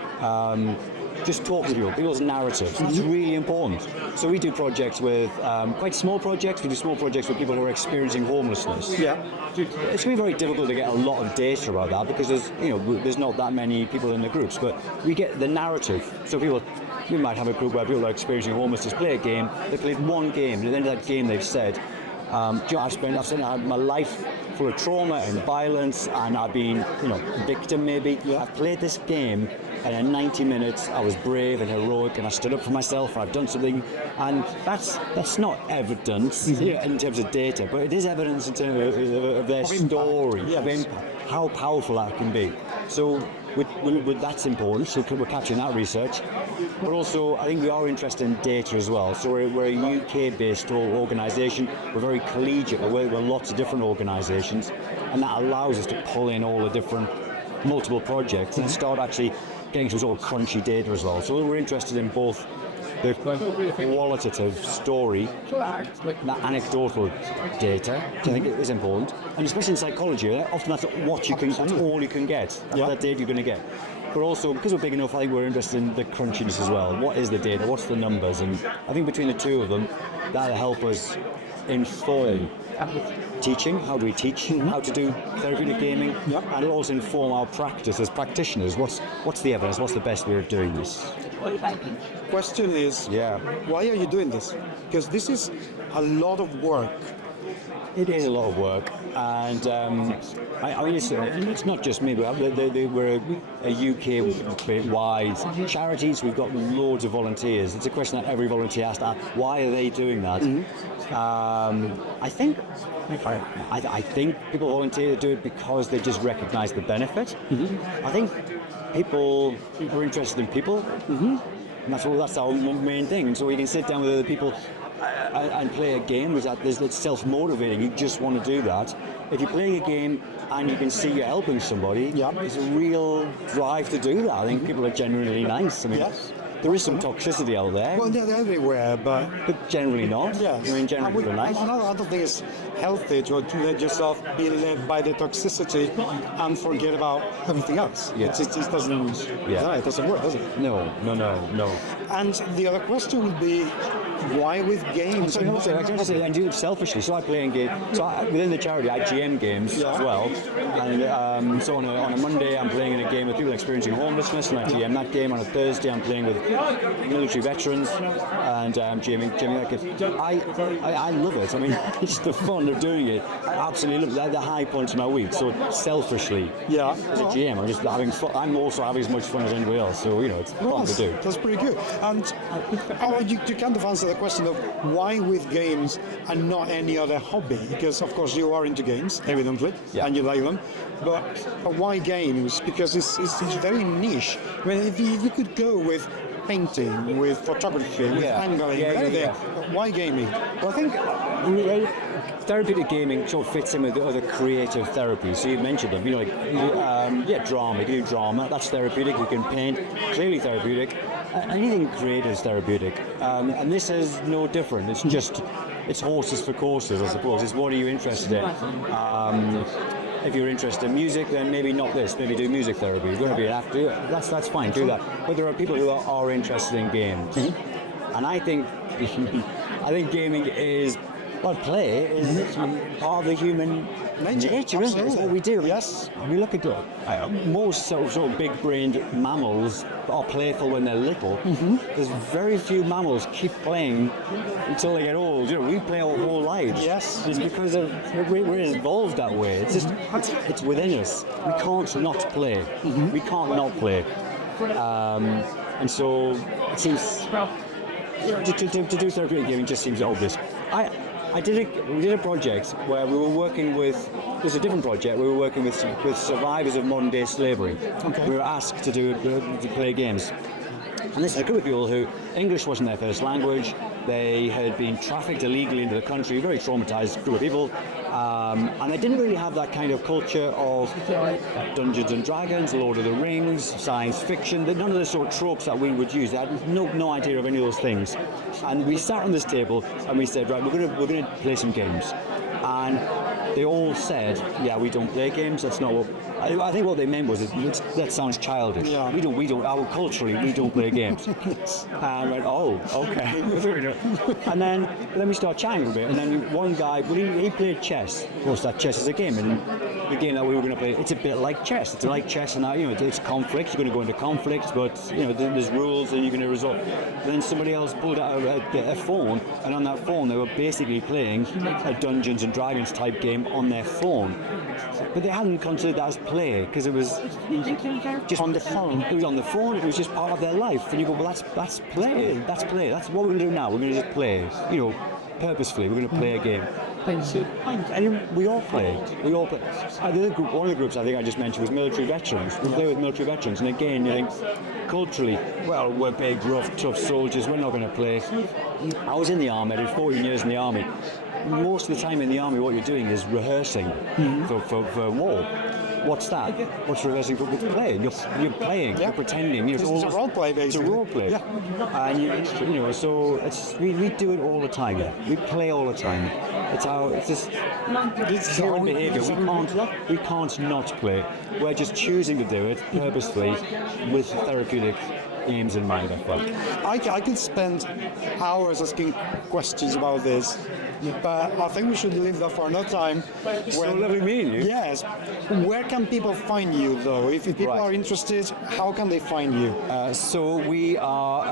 Just talking to people's narratives. It's really important. So we do projects with quite small projects. We do small projects with people who are experiencing homelessness. Yeah. It's going to be very difficult to get a lot of data about that because there's not that many people in the groups. But we get the narrative. So we might have a group where people are experiencing homelessness play a game. They played one game. And at the end of that game, they've said, I've spent my life full of trauma and violence, and I've been, a victim maybe. Yeah. I've played this game. And in 90 minutes, I was brave and heroic, and I stood up for myself, and I've done something. And that's not evidence in terms of data, but it is evidence in terms of their story, of impact, how powerful that can be. So that's important, so we're capturing that research. But also, I think we are interested in data as well. So we're a UK-based organisation. We're very collegiate. We work with lots of different organisations, and that allows us to pull in all the different multiple projects and start actually getting some sort of crunchy data as well. So we're interested in both the qualitative story, the anecdotal data, which I think is important, and especially in psychology, often that's all you can get. That's that data you're going to get. But also, because we're big enough, I think we're interested in the crunchiness as well. What is the data? What's the numbers? And I think between the two of them, that'll help us inform teaching, how do we teach, how to do therapeutic gaming, and it'll also inform our practice as practitioners. What's the evidence? What's the best way of doing this? Question is, why are you doing this? Because this is a lot of work. It is a lot of work, and it's not just me. We're a UK-wide charities. We've got loads of volunteers. It's a question that every volunteer has to ask: why are they doing that? I think people volunteer to do it because they just recognise the benefit. I think people are interested in people, and that's our main thing. And so we can sit down with other people and play a game. It's self-motivating. You just want to do that. If you're playing a game and you can see you're helping somebody, there's a real drive to do that. I think people are genuinely nice. I mean, there is some toxicity out there. Well, they're everywhere, but generally not. Yes. I mean, generally people are nice. I don't think it's healthy to let yourself be led by the toxicity and forget about everything else. Yeah. It just doesn't. It doesn't work, does it? No. And the other question would be, why with games? I do it selfishly. So I play in games. So within the charity, I GM games as well. And so on a Monday, I'm playing in a game with people experiencing homelessness, and I GM that game. On a Thursday, I'm playing with military veterans, and GMing that game. I love it. I mean, it's the fun of doing it. I absolutely love it. The high points of my week. So selfishly, as a GM, I'm just having fun. I'm also having as much fun as anybody else. So it's fun to do. That's pretty good. And you kind of answer the question of why with games and not any other hobby, because of course you are into games, evidently, and you like them, but why games? Because it's very niche. I mean, if you could go with painting, with photography, with angling, why gaming? Well, I think therapeutic gaming sort of fits in with the other creative therapies. So you mentioned them, drama. You can do drama, that's therapeutic. You can paint, clearly therapeutic. Anything creative is therapeutic, and this is no different. It's horses for courses, I suppose. It's what are you interested in? if you're interested in music, then maybe not this. Maybe do music therapy. You're going to be have to do it. That's fine. Do that. But there are people who are interested in games, and I think gaming is. Well, play is part of the human nature, isn't it? It's what we do. Yes. We look at most sort of big-brained mammals are playful when they're little. There's very few mammals keep playing until they get old. You know, we play our whole lives. Yes. It's because we're evolved that way. It's just it's within us. We can't not play. We can't not play. And so it seems to do therapeutic gaming just seems obvious. We did a project where we were working with. There's a different project. We were working with survivors of modern day slavery. Okay. We were asked to play games, and this is a group of people who English wasn't their first language. They had been trafficked illegally into the country. Very traumatized group of people, and they didn't really have that kind of culture of Dungeons and Dragons, Lord of the Rings, science fiction. None of the sort of tropes that we would use. They had no idea of any of those things. And we sat on this table and we said, right, we're gonna play some games. And they all said, yeah, we don't play games. That's not what. I think what they meant was that sounds childish. Yeah. We don't. Culturally, we don't play games. And I went, oh, okay. And then we start chatting a bit. And then one guy, he played chess. Of course, that chess is a game, and the game that we were going to play, it's a bit like chess. It's like chess, and it's conflict. You're going to go into conflict, but there's rules, and you're going to resolve. Then somebody else pulled out a phone, and on that phone, they were basically playing a Dungeons and Dragons type game on their phone. But they hadn't considered that as play because it was just on the phone. It was on the phone. It was just part of their life. And you go, well, that's play. That's play. That's what we're going to do now. We're going to just play. Purposefully, we're going to play a game. And we all played. One of the groups I think I just mentioned was military veterans. We play with military veterans, and again, you think culturally, well, we're big, rough, tough soldiers. We're not going to play. I was in the army. I did 14 years in the army. Most of the time in the army, what you're doing is rehearsing for war. What's that? What's rehearsing for playing? You're playing. You're pretending. It's a role play, basically. It's a role play. Yeah. And so we do it all the time. We play all the time. It's human behaviour. We can't not play. We're just choosing to do it purposefully with therapeutic aims in mind. I could spend hours asking questions about this, but I think we should leave that for another time. So lovely meeting you. Yes. Where can people find you, though? If people are interested, how can they find you? So we are.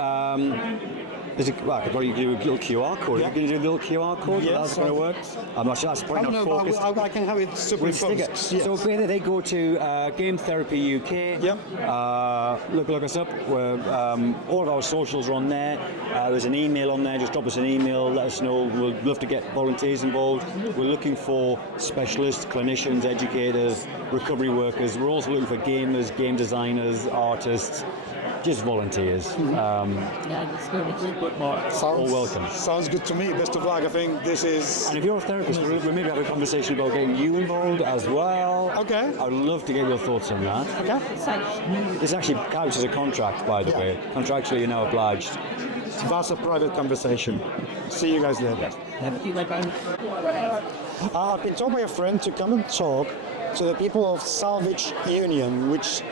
I could probably do a little QR code. Yeah. You can do a little QR code. Yes, that's going to work. I'm not sure. That's probably not focused. I can have it superimposed. Yes. So basically, they go to Game Therapy UK. Yep. Look us up. All of our socials are on there. There's an email on there. Just drop us an email. Let us know. We'll love to get volunteers involved. We're looking for specialists, clinicians, educators, recovery workers. We're also looking for gamers, game designers, artists. Just volunteers. That's good. All welcome. Sounds good to me. Best of luck. I think this is. And if you're a therapist, we'll maybe have a conversation about getting you involved as well. Okay. I'd love to get your thoughts on that. Okay. This actually counts as a contract, by the way. Contractually, you're now obliged. That's a private conversation. See you guys later. I've been told by a friend to come and talk to the people of Salvage Union, which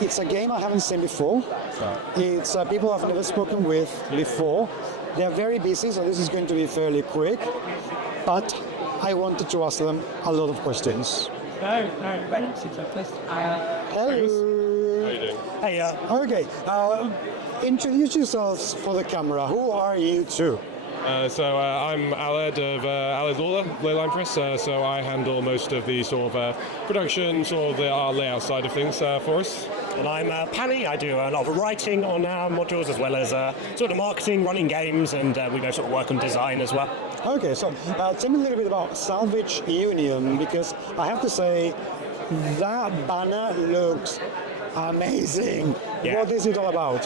it's a game I haven't seen before. It's people I've never spoken with before. They're very busy, so this is going to be fairly quick. But I wanted to ask them a lot of questions. Hello. Hey, okay. Introduce yourselves for the camera. Who are you two? I'm Aled of Aled Leyline Press, so I handle most of the sort of production, sort of our layout side of things for us. And I'm Paddy. I do a lot of writing on our modules as well as sort of marketing, running games, and we both sort of work on design as well. Okay, so tell me a little bit about Salvage Union, because I have to say that banner looks amazing. Yeah. What is it all about?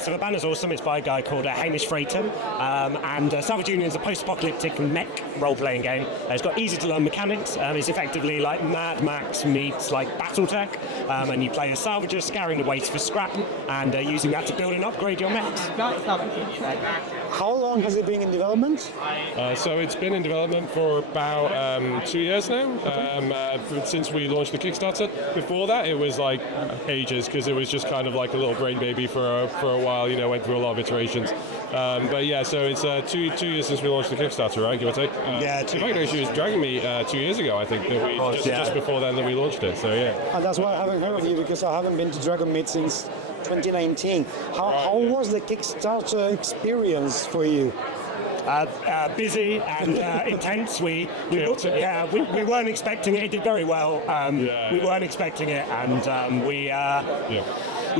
So the banner's awesome. It's by a guy called Hamish Frayton. And Savage Union is a post-apocalyptic mech role-playing game. It's got easy-to-learn mechanics. It's effectively like Mad Max meets like BattleTech. And you play as salvager, scouring the waste for scrap, and using that to build and upgrade your mechs. How long has it been in development? So it's been in development for about 2 years now, since we launched the Kickstarter. Before that, it was like ages, because it was just kind of like a little brain baby for a while, went through a lot of iterations. But yeah, so it's 2 years since we launched the Kickstarter, right, give or take? Yeah. In fact, actually, it was Dragonmeet 2 years ago, I think, that we just before then that we launched it, so yeah. And that's why I haven't heard of you, because I haven't been to Dragonmeet since 2019. How was the Kickstarter experience for you? Busy and intense. We weren't expecting it. It did very well. We weren't expecting it, and we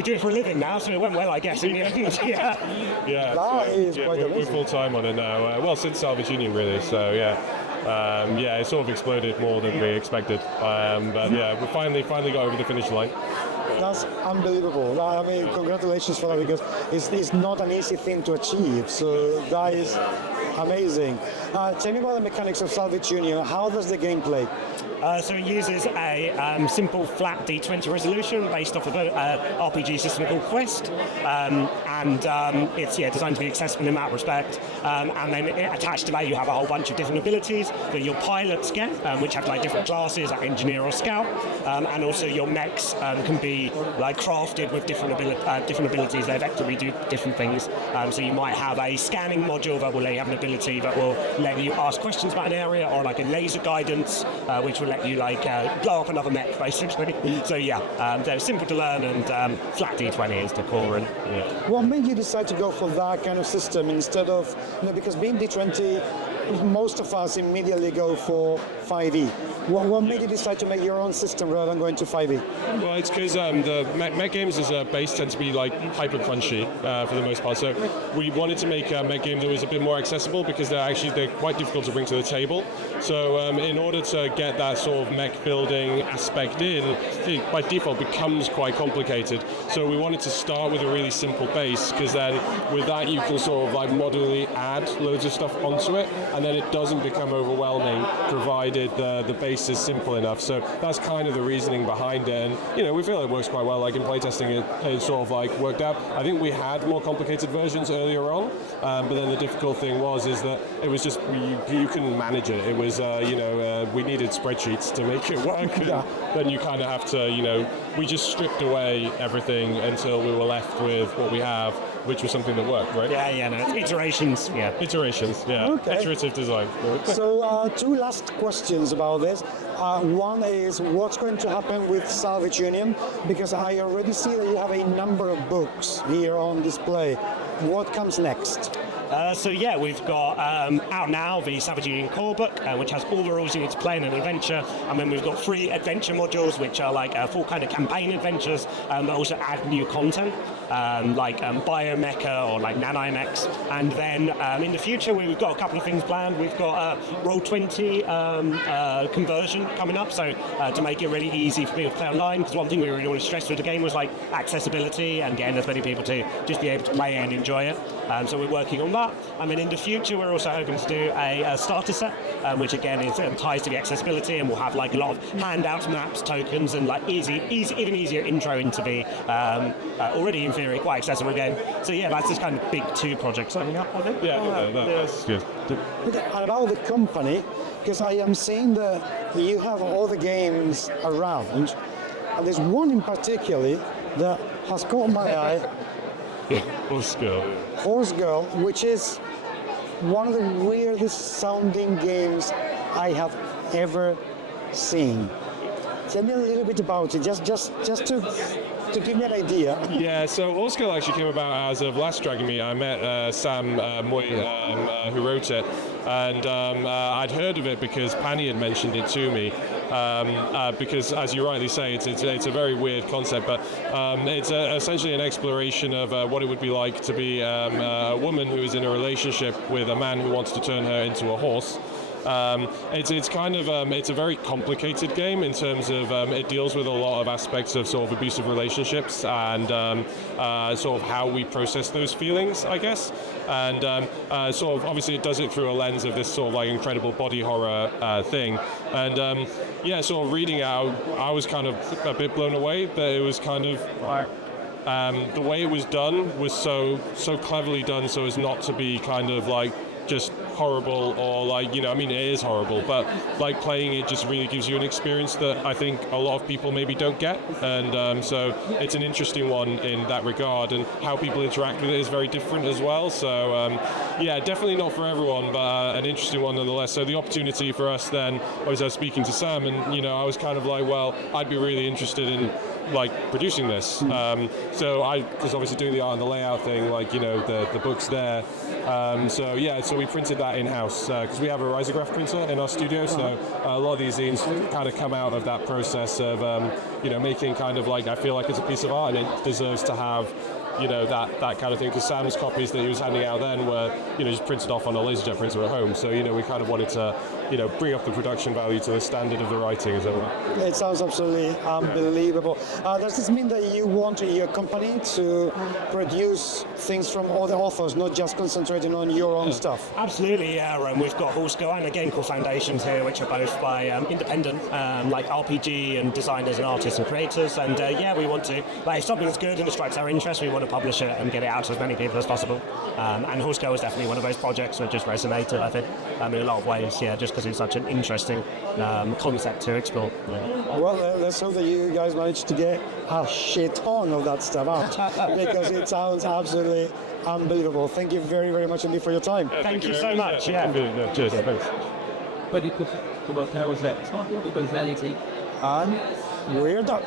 do it for a living now, so it went well, I guess. In the end. We're full time on it now. Well, since Salvage Union, really. So yeah. It sort of exploded more than we expected. But yeah, we finally got over the finish line. That's unbelievable. I mean, congratulations for that, because it's not an easy thing to achieve. So that is amazing. Tell me about the mechanics of Salvage Union. How does the game play? So it uses a simple flat D20 resolution based off of an RPG system called Quest, and it's designed to be accessible in that respect. And then attached to that, you have a whole bunch of different abilities that your pilots get, which have like different classes, like engineer or scout, and also your mechs can be like crafted with different abilities. They effectively do different things. So you might have a scanning module that will let you have an ability that will let you ask questions about an area, or like a laser guidance, which will let you like blow up another mech, basically. So they're simple to learn, and flat D20 is the core. And what made you decide to go for that kind of system instead of, because being D20, most of us immediately go for 5e. What made you decide to make your own system rather than going to 5e? Well, it's because the mech games as a base tend to be like hyper crunchy for the most part. So we wanted to make a mech game that was a bit more accessible, because they're quite difficult to bring to the table. So in order to get that sort of mech building aspect in, it by default becomes quite complicated. So we wanted to start with a really simple base, because then with that you can sort of like modularly add loads of stuff onto it, and then it doesn't become overwhelming, provided the base is simple enough. So that's kind of the reasoning behind it, and we feel it works quite well. Like in playtesting, it sort of like worked out. I think we had more complicated versions earlier on, but then the difficult thing is that it was just you couldn't manage it. It was we needed spreadsheets to make it work. Then you kind of have to we just stripped away everything until we were left with what we have, which was something that worked, right? Iterations. Iterations. Yeah. Okay. Iterative design. So 2 last questions about this. One is, what's going to happen with Salvage Union? Because I already see that you have a number of books here on display. What comes next? We've got out now the Savage Union core book, which has all the rules you need to play in an adventure, and then we've got 3 adventure modules, which are like full kind of campaign adventures, that also add new content, like biomecha or like nanomechs. And then in the future, we've got a couple of things planned. We've got Roll20 conversion coming up, so to make it really easy for people to play online, because one thing we really want to stress with the game was like accessibility and getting as many people to just be able to play it and enjoy it. So we're working on that. And then in the future, we're also hoping to do a starter set, which again is ties to the accessibility, and we'll have like a lot of handouts, maps, tokens, and like even easier intro into the already in theory quite accessible game. So that's just kind of big 2 projects coming up, I think. That's good. And about the company, because I am seeing that you have all the games around, and there's one in particular that has caught my eye. Horse Girl, which is one of the weirdest sounding games I have ever seen. Tell me a little bit about it, just to give me an idea. Yeah, so Horse Girl actually came about as of last Dragonmeet. I met Sam Moy, who wrote it, and I'd heard of it because Pani had mentioned it to me. Because, as you rightly say, it's a very weird concept, but it's essentially an exploration of what it would be like to be a woman who is in a relationship with a man who wants to turn her into a horse. It's kind of it's a very complicated game in terms of it deals with a lot of aspects of sort of abusive relationships and sort of how we process those feelings, I guess. And sort of obviously it does it through a lens of this sort of like incredible body horror thing. And yeah, sort of reading out, I was kind of a bit blown away that it was kind of the way it was done was so cleverly done so as not to be kind of like just horrible or like, you know, I mean it is horrible, but like playing it just really gives you an experience that I think a lot of people maybe don't get, and so it's an interesting one in that regard, and how people interact with it is very different as well. So yeah, definitely not for everyone, but an interesting one nonetheless. So the opportunity for us then, I was speaking to Sam, and you know, I was kind of like, well, I'd be really interested in like producing this. So I was obviously doing the art and the layout thing, like, you know, the books there. So yeah, so we printed that in-house because we have a risograph printer in our studio. So a lot of these zines kind of come out of that process of you know, making kind of like, I feel like it's a piece of art and it deserves to have, you know, that kind of thing. Because Sam's copies that he was handing out then were, you know, just printed off on a laserjet printer at home. So, you know, we kind of wanted to, you know, bring up the production value to the standard of the writing, as it were. It sounds absolutely unbelievable. Does this mean that you want your company to produce things from other authors, not just concentrating on your own stuff? Absolutely, yeah. We've got Horsko and the Game Core Foundations here, which are both by independent, like RPG and designers and artists and creators. And yeah, we want to, like, if something that's good and it strikes our interest, we want to publish it and get it out to as many people as possible. And Horsko is definitely one of those projects that just resonated, I think, in a lot of ways, yeah, just because it's such an interesting concept to explore. Yeah. Well, let's hope that you guys managed to get a shit ton of that stuff out, because it sounds absolutely unbelievable. Thank you very, very much indeed for your time. Thank you so much. Yeah. Cheers. Thanks. But it could about how was that? It's not because reality. And we're done.